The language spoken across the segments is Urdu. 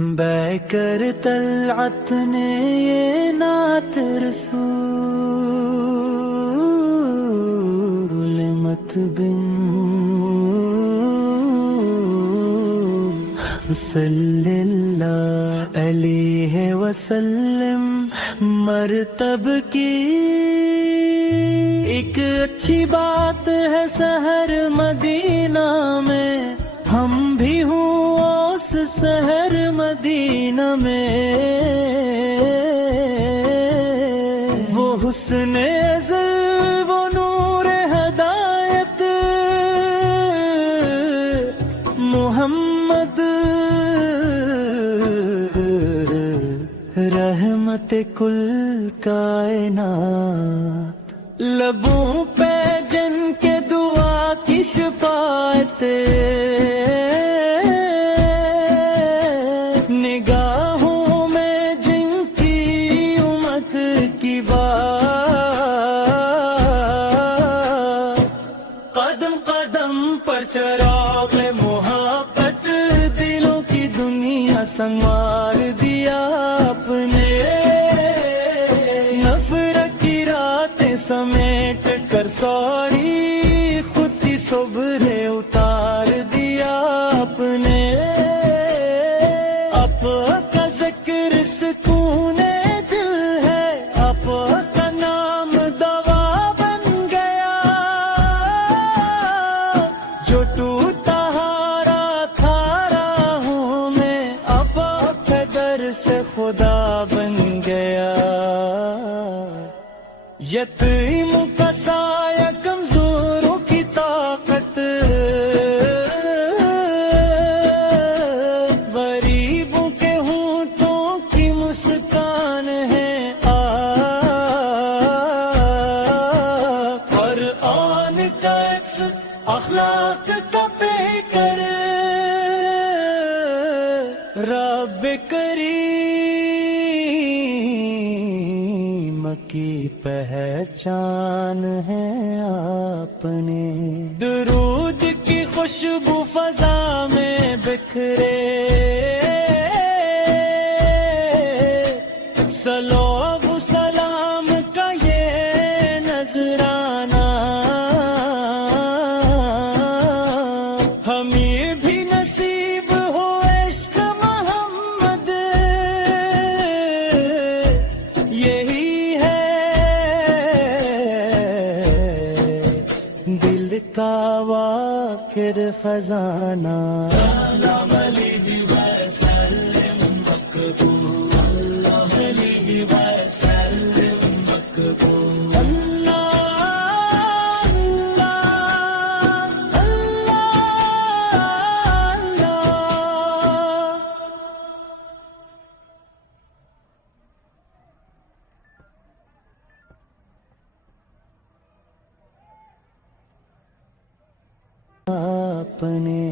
بے کر طلعت نے یہ نعت رسول مت بن صلی اللہ علیہ وسلم مرتب کی ایک اچھی بات ہے سحر مدینہ میں، ہم بھی ہوں اس سحر مدینہ میں، وہ حسن ازل وہ نور ہدایت محمد رحمت کل کائنات، لبوں پہ جن کے دعا کی شفاعت، نگاہوں میں جن کی امت کی بات، قدم قدم پر چراغ محبت، دلوں کی دنیا سنوار دیا آپ نے، نفرت کی راتیں سمیٹ کر سوری خود کی صبر اتار دیا آپ نے، آپ کا ذکر سکون دل ہے، آپ کا نام دوا بن گیا، جو ٹوٹا ہارا تھا راہوں میں، آپ کے در سے خدا بن گیا، یتیم کا سایہ کمزوروں کی طاقت، غریبوں کے ہونٹوں کی مسکان ہے آپ، قرآن کا عکس اخلاق کا پیکر، رب کریم کی پہچان ہے آپ نے، درود کی خوشبو فضا میں بکھرے، سلام و سلام کا یہ نذرانہ، ہمیں بھی نصیب ہو عشق محمد، یہی ہے دل کا واخر خزانہ، اپنے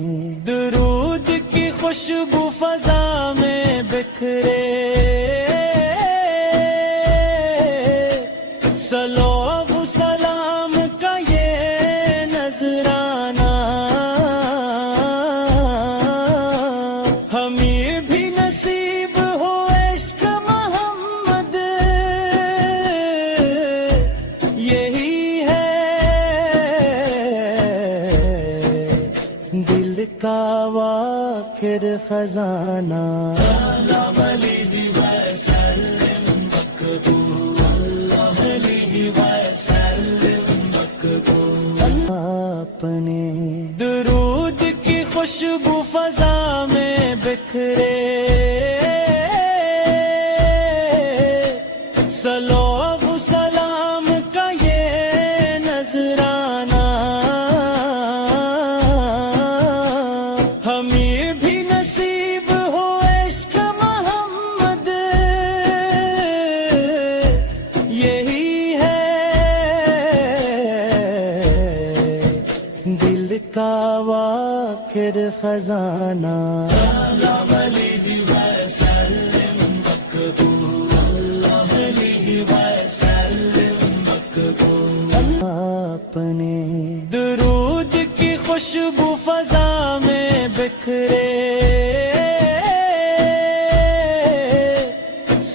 درود کی خوشبو فضا میں بکھرے، سلام و سلام کا یہ نذرانہ، ہمیں بھی نصیب ہو عشق محمد، یہی ہے دل کا واخر خزانہ، اپنے درود کی خوشبو فضا میں بکھرے، سلام و سلام کا یہ نذرانہ، ہمیں بھی نصیب ہو عشق محمد، یہی ہے دل کا واخر خزانہ، اپنے درود کی خوشبو فضا میں بکھرے،